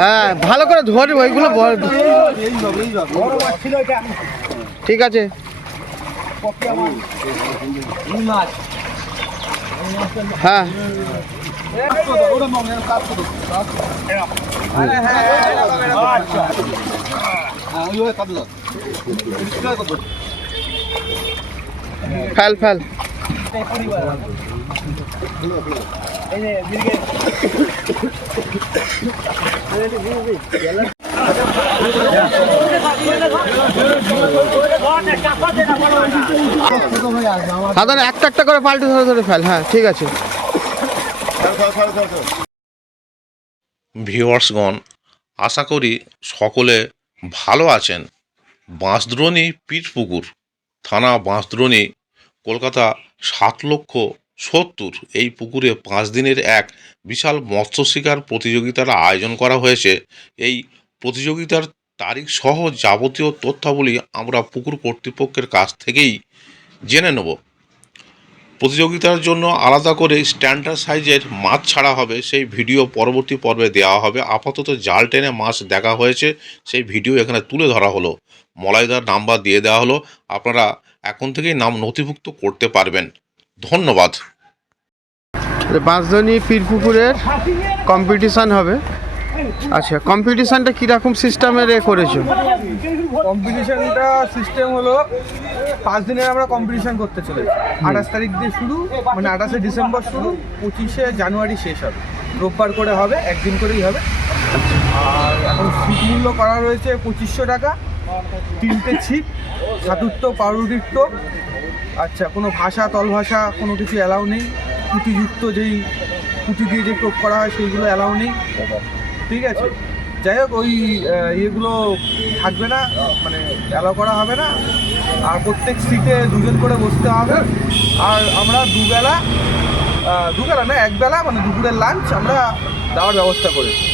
হ্যাঁ, ভালো করে ধরে ওইগুলো ঠিক আছে। হ্যাঁ ফেল ফেল। সাধারণ একটা একটা করে পাল্টে ধরে ধরে ফেল। হ্যাঁ ঠিক আছে। ভিউয়ার্সগণ, আশা করি সকলে ভালো আছেন। বাঁশদ্রোণী পীরপুকুর, থানা বাঁশদ্রোণী, কলকাতা 7,70,000 এই পুকুরে 5 দিনের এক বিশাল মৎস্য শিকার প্রতিযোগিতার আয়োজন করা হয়েছে। এই প্রতিযোগিতার তারিখ সহ যাবতীয় তথ্যাবলী আমরা পুকুর কর্তৃপক্ষের কাছ থেকেই জেনে নেব। প্রতিযোগিতার জন্য আলাদা করে স্ট্যান্ডার্ড সাইজের মাছ ছাড়া হবে, সেই ভিডিও পরবর্তী পর্বে দেওয়া হবে। আপাতত জাল টেনে মাছ দেখা হয়েছে, সেই ভিডিও এখানে তুলে ধরা হলো। মলাইদার নাম্বার দিয়ে দেওয়া হলো, আপনারা এখন থেকেই নাম নথিভুক্ত করতে পারবেন। ধন্যবাদ। বাঁশদ্রোণী পীরপুকুরের কম্পিটিশান হবে। আচ্ছা, কম্পিটিশানটা কীরকম সিস্টেমের করেছো? কম্পিটিশনটা সিস্টেম হলো 5 দিনের আমরা কম্পিটিশন করতে চলেছি। 28 তারিখ দিয়ে শুরু, মানে 28শে ডিসেম্বর শুরু, 25শে জানুয়ারি শেষ হবে। রোববার করে হবে, একদিন করেই হবে। আর এখন ছিপ মূল্য করা রয়েছে 2500 টাকা, 3টে ছিপ, ছাতুর টোপ, পাউরুটির টোপ। আচ্ছা, কোনো ভাষা তল ভাষা কোনো কিছু অ্যালাউ নেই। পুঁতিযুক্ত যেই পুঁতি দিয়ে যে টোপ করা হয় সেইগুলো অ্যালাউ নেই, ঠিক আছে। যাই হোক, ওই ইয়েগুলো থাকবে না, মানে অ্যালাউ করা হবে না। আর প্রত্যেক সিটে 2 জন করে বসতে হবে। আর আমরা দুবেলা না, একবেলা, মানে দুপুরের লাঞ্চ আমরা দেওয়ার ব্যবস্থা করেছি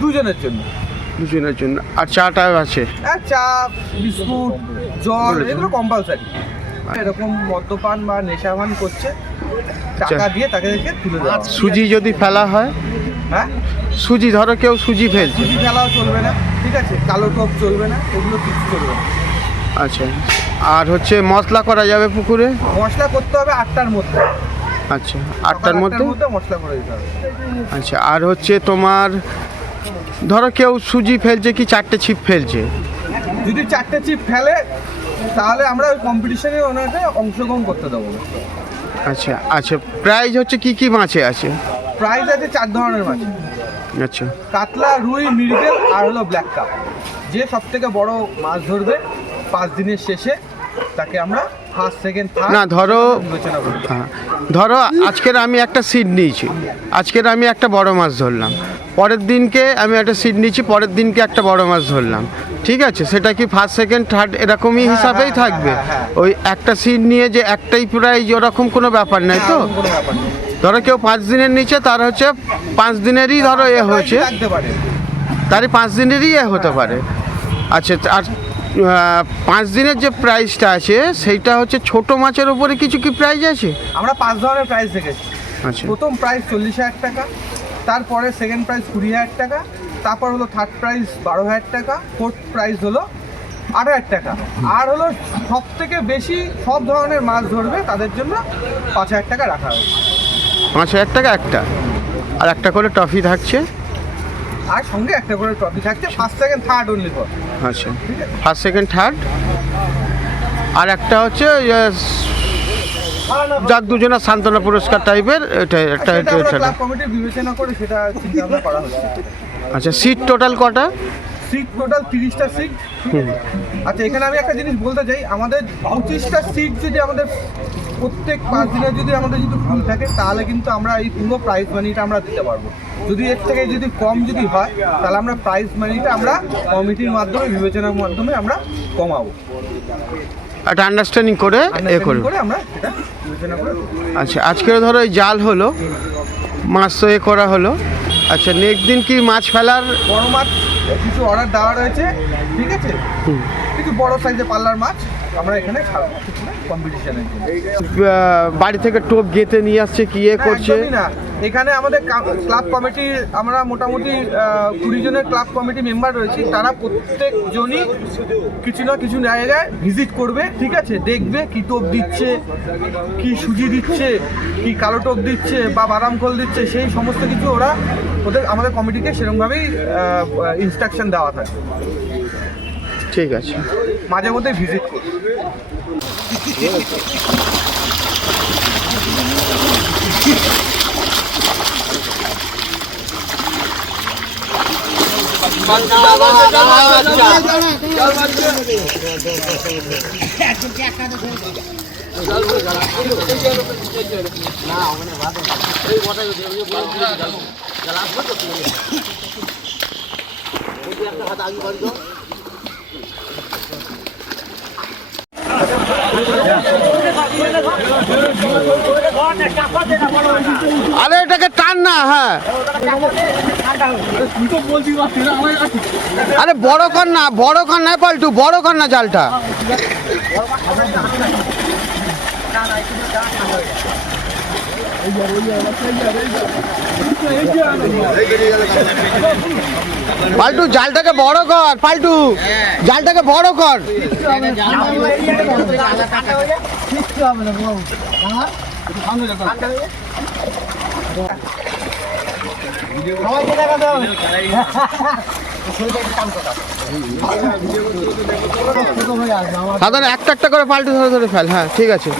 2 জনের জন্য। 2 জনের জন্য। আর চাটা আছে? হ্যাঁ, চা, বিস্কুট, জল, এগুলো কম্পালসারি। এরকম মদ্যপান বা নেশাভান করছে, টাকা দিয়ে তাকে দেখে তুলে দেওয়া। সুজি যদি ফেলা হয়? হ্যাঁ, সুজি, ধরো কেউ সুজি ফেলছে, সুজি ফেলাও চলবে না, ঠিক আছে। কালো টোপ চলবে না, এগুলো কিছু চলবে না। আচ্ছা, আর হচ্ছে মশলা করা যাবে পুকুরে? মশলা করতে হবে 8টার মধ্যে। আচ্ছা, 8টার মধ্যে মশলা করে দিতে হবে। আচ্ছা, আর হচ্ছে তোমার ধরো কেউ সুজি ফেলছে কি 4টে ছিপ ফেলছে, যদি 4টে ছিপ ফেলে তাহলে আমরা ওই কম্পিটিশনে ওনাকে অংশগ্রহণ করতে দেবো। আচ্ছা আচ্ছা, প্রাইজ হচ্ছে কি কি মাছে আছে? প্রাইজ আছে 4 ধরনের মাছ। আচ্ছা, কাতলা, রুই, মৃগেল আর হলো ব্ল্যাক কাপ। যে সবথেকে বড় মাছ ধরবে 5 দিনের শেষে তাকে আমরা ফার্স্ট, সেকেন্ড, থার্ড না ধরো, বিবেচনা করি। হ্যাঁ ধরো আজকের আমি একটা সিড নিয়েছি, আজকের আমি একটা বড় মাছ ধরলাম, পরের দিনকে আমি একটা সিড নিয়েছি, পরের দিনকে একটা বড় মাছ ধরলাম, ঠিক আছে। সেটা কি ফার্স্ট, সেকেন্ড, থার্ড এরকমই হিসাবেই থাকবে? ওই একটা সিড নিয়ে যে একটাই প্রাইজ ওরকম কোনো ব্যাপার নাই তো? কোনো ব্যাপার নেই। ধরো কেউ 5 দিনের নিচে, তার হচ্ছে 5 দিনেরই ধরো হয়েছে, তারই 5 দিনেরই হতে পারে। আচ্ছা, আর 5 দিনের যে প্রাইসটা আছে সেইটা হচ্ছে ছোট মাছের উপরে কিছু কি প্রাইস আছে? আমরা 5 ধরনের প্রাইস রেখেছি। আচ্ছা, প্রথম প্রাইস 40,000 টাকা, তারপরে সেকেন্ড প্রাইস 20,000 টাকা, তারপর হলো থার্ড প্রাইস 12,000 টাকা, ফোর্থ প্রাইস হলো 8,000 টাকা। আর হলো সব থেকে বেশি সব ধরনের মাছ ধরবে তাদের জন্য 5,000 টাকা রাখা হবে। 5,000 টাকা একটা, আর একটা করে ট্রফি থাকছে, আর সঙ্গে একটা করে ট্রফি থাকছে, first, second, third only for. আচ্ছা, ফার্স্ট, সেকেন্ড, থার্ড। আর একটা হচ্ছে যার দুজনের সান্ত্বনা পুরস্কার টাইপের, এটা একটা ক্লাব কমিটি বিবেচনা করে সেটা চিন্তা ভাবনা করা হচ্ছে। আচ্ছা, সিট টোটাল কটা? সিট টোটাল 30টা সিট। আচ্ছা, এখানে আমি একটা জিনিস বলতে চাই, আমাদের 25টা সিট যদি আমাদের প্রত্যেক 5 দিনে যদি আমাদের যদি ফুল থাকে তাহলে কিন্তু আমরা এই পুরো প্রাইজ মানিটা আমরা দিতে পারবো। যদি এর থেকে যদি কম যদি হয় তাহলে আমরা প্রাইজ মানিটা আমরা কমিটির মাধ্যমে, বিবেচনার মাধ্যমে আমরা কমাবো। একটা আন্ডারস্ট্যান্ডিং করে আমরা সেটা বিবেচনা করে। আচ্ছা, আজকে ধরো এই জাল হলো, মাছ তো করা হলো। আচ্ছা, নেক্সট দিন কি মাছ ফেলার? বড় মাছ কিছু অর্ডার দেওয়া রয়েছে, ঠিক আছে, কিছু বড় সাইজে পাল্লার মাছ আমরা এখানে ছাড়বো কম্পিটিশনের জন্য। বাড়ি থেকে টোপ গেঁথে নিয়ে আসছে কি এ করছে? একদমই না, এখানে আমাদের ক্লাব কমিটির আমরা মোটামুটি 20 জনের ক্লাব কমিটি মেম্বার রয়েছে, তারা প্রত্যেকজনই কিছু না কিছু জায়গায় ভিজিট করবে, ঠিক আছে, দেখবে কি টোপ দিচ্ছে, কি সুজি দিচ্ছে, কি কালো টোপ দিচ্ছে বা বাদাম খোল দিচ্ছে, সেই সমস্ত কিছু আমাদের কমিটিকে সেরকমভাবেই ইনস্ট্রাকশন দেওয়া থাকে। ঠিক আছে, মাঝে মধ্যে ভিজিট করবে। আরে এটাকে টান না। হ্যাঁ, আরে বড় কর না পাল্টু, বড় কর না জালটা। পাল্টু জালটাকে বড় কর, পাল্টু জালটাকে বড় কর। সাধারণ একটা একটা করে পাল্টু ধরে ধরে ফেল। হ্যাঁ, ঠিক আছে।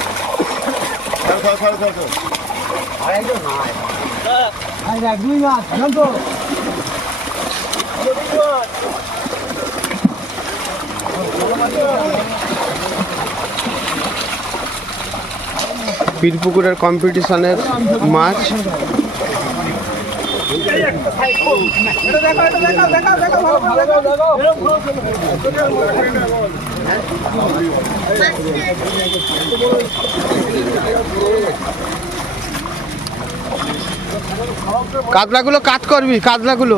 পীরপুকুরের কম্পিটিশনের মাছ। কাতলাগুলো কাট করবি, কাতলাগুলো।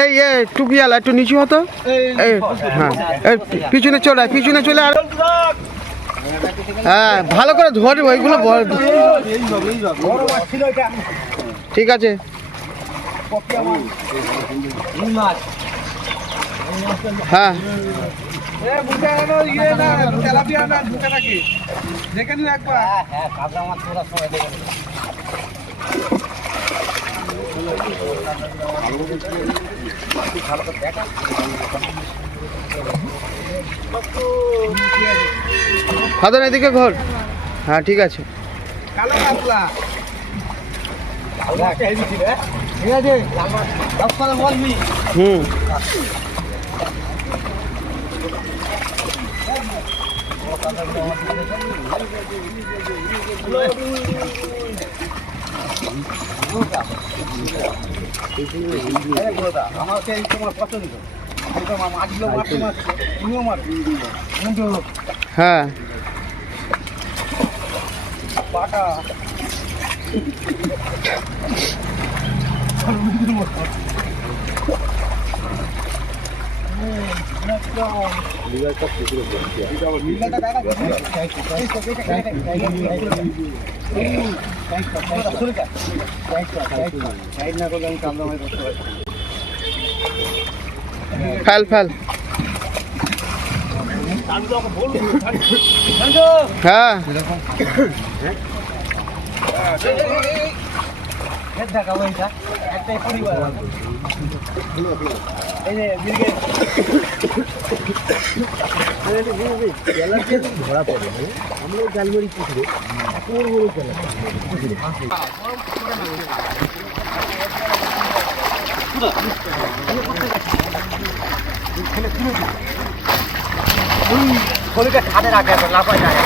এই টুপিয়ালা একটু নিচু হতো। হ্যাঁ, পিছনে চলে আর। হ্যাঁ, ভালো করে ধরবে ওইগুলো। ঠিক আছে। হ্যাঁ, সাধন এদিকে ঘর। হ্যাঁ, ঠিক আছে। হুম, হ্যাঁ, ফেল ফেল। হ্যাঁ, ধরা পড়ে আমরা জালমুড়ি পুকুরে খাদে রাখে লাফায় যায়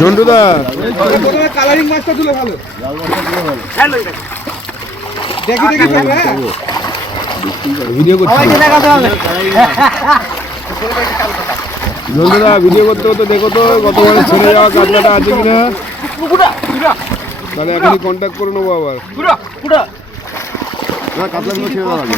ঝন্টুদা কালারিং মাছটা তুলে ভালো দেখি দেখি ভিডিও করছি ঝন্টুদা ভিডিও করতে করতে দেখো তো গতবার ছেড়ে যাওয়া কাতলাটা আছে কিনা, তাহলে এখনই কন্ট্যাক্ট করে নেবো আবার। না কাতলাগুলো ছেড়ে দেওয়া লাগে।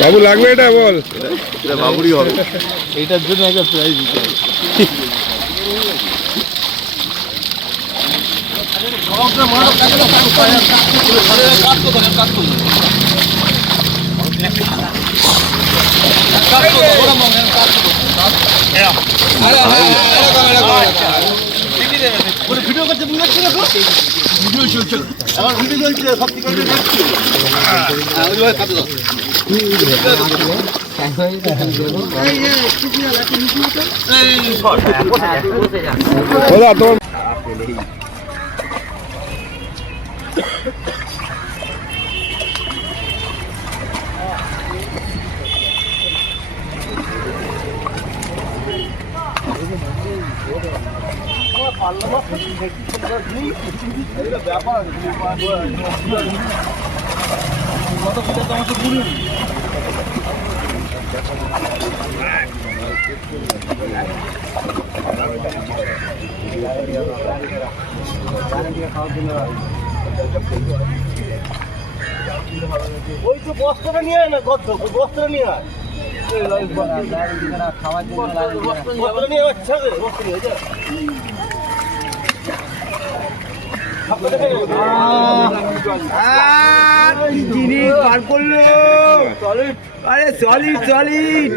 বাবু লাগবে এটা বল, বাবুরই হবে। এইটার জন্য একটা প্রাইজ দিতে হবে। ভিডিও করতে ভিডিও চলছে আমার ভিডিও চলছে সব ঠিক করে দেখছি তোমার ওই তো বস্তাটা নিয়ে আয় না বস্তাটা নিয়ে আয় বস্তাটা নিয়ে আচ্ছা বস্তা নিয়ে যা পার করলো আরে সলিড সলিড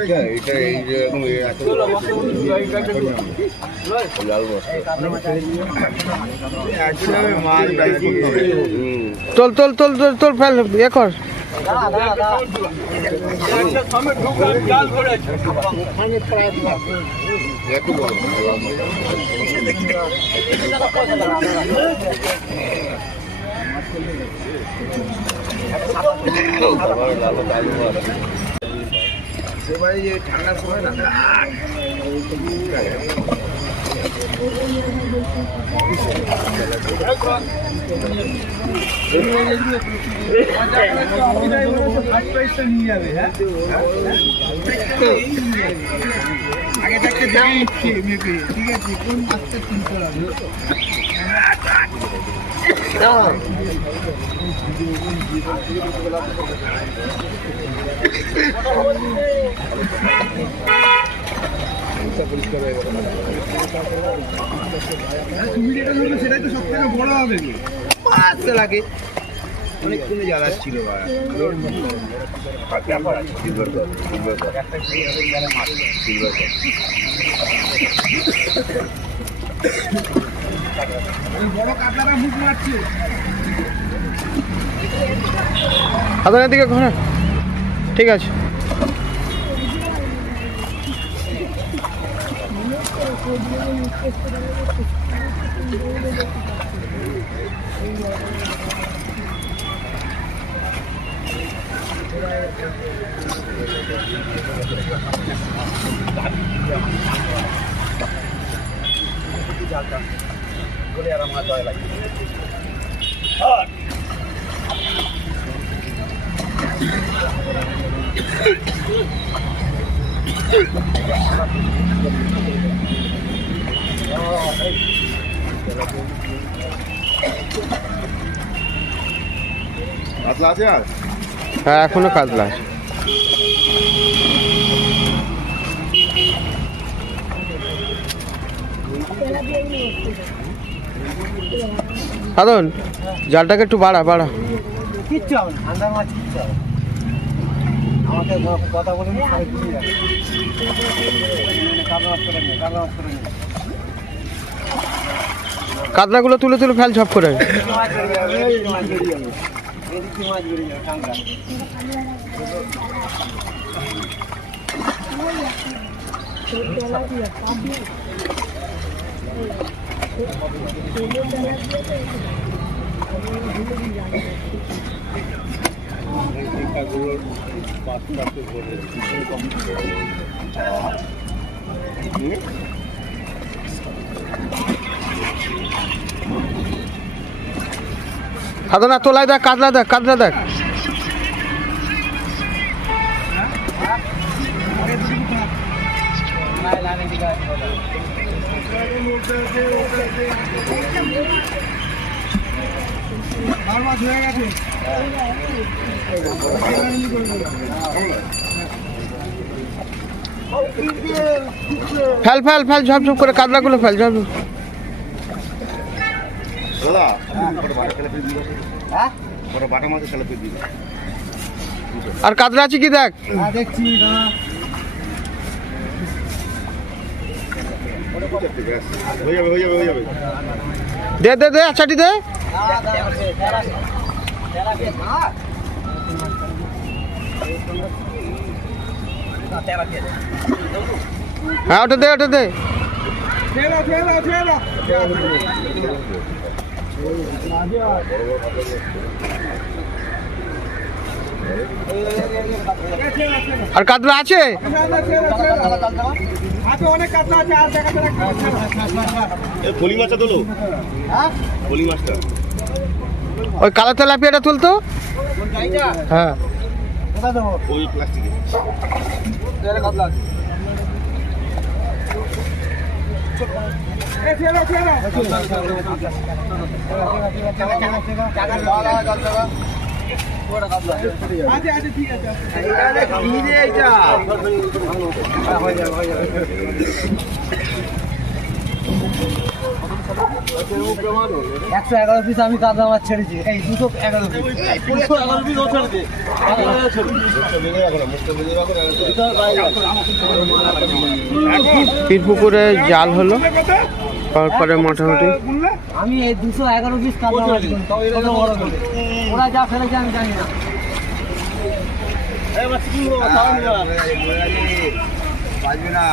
তোল তোল তোল তোল তোল ফেল ইয়ে কর। ঠান্ডার সময় না নিয়ে যাবে হ্যাঁ আগে থাকতে যাচ্ছি ঠিক আছে কোন মাছটা চিনতে হবে তুমি যেটা ধরবে সেটাই তো সব থেকে বড় হবে মাছ লাগে অনেকক্ষণ জ্বালাচ্ছিল বড় কাতলাটা মুখ মারছে আপনার দিকে ঘোরা ঠিক আছে। জালটা বলে আর আমার জয় লাগে। কাতলা আছে আর হ্যাঁ এখনো কাতলা আছে। সাধন জালটাকে একটু বাড়া বাড়া। কিচ্ছু হবে না, ঠান্ডার মাছ কিচ্ছু হবে না। আমাকে কথা বলে নি সবাই বুঝে যাবে। কাতলা মাছ করে নিয়ে, কাতলা মাছ করে নিয়ে। কাতলাগুলো তুলে তুলে ফেল ঝপ করে। মাছ বেরিয়ে যাবে, এদিকে মাছ বেরিয়ে যাবে। এদিকে মাছ বেরিয়ে যাবে, ঠান্ডা। সাধন আর তোলায় দেখ, কাতলা দেখ, কাতলা দেখ। মাছ হয়ে গেছে। ফেল ফেল ফেল ঝপ ঝপ করে কাতলাগুলো ফেল ঝপ ঝপ। বলা বাটা খেলে ফেলে দিবি, হ্যাঁ বাটা মাছের খেলে ফেলে দিবি। আর কাতলা আছে কি দেখ। দেখছি না। হয়ে যাবে হয়ে যাবে হয়ে যাবে। দে দে দে আচ্ছাটি দে। হ্যাঁ ওটা দে ওটা দে। আর কাতলা আছে। অনেক কাতলা আছে, আর দেখাতে ফলি মাছটা তোলো, হ্যাঁ ফলি মাছটা। ওই কালো তেলাপিয়াটা তুলতো। হ্যাঁ কোথায় দেবো? ওই প্লাস্টিকে। কাতলা আছে। ঠিক আছে। 111 পিস আমি কাতলা মাছ ছেড়েছি। এই 211 পিস, 211 পিস ও ছেড়েছে। পীরপুকুরে জাল হলো তারপরে মোটামুটি আমি এই 211 পিস কাতলা মাছ কত বড় করে ওরা যা ফেলেছে আমি জানি না। এই মাছ কি বড় তাও নিয়ে বাজবে না।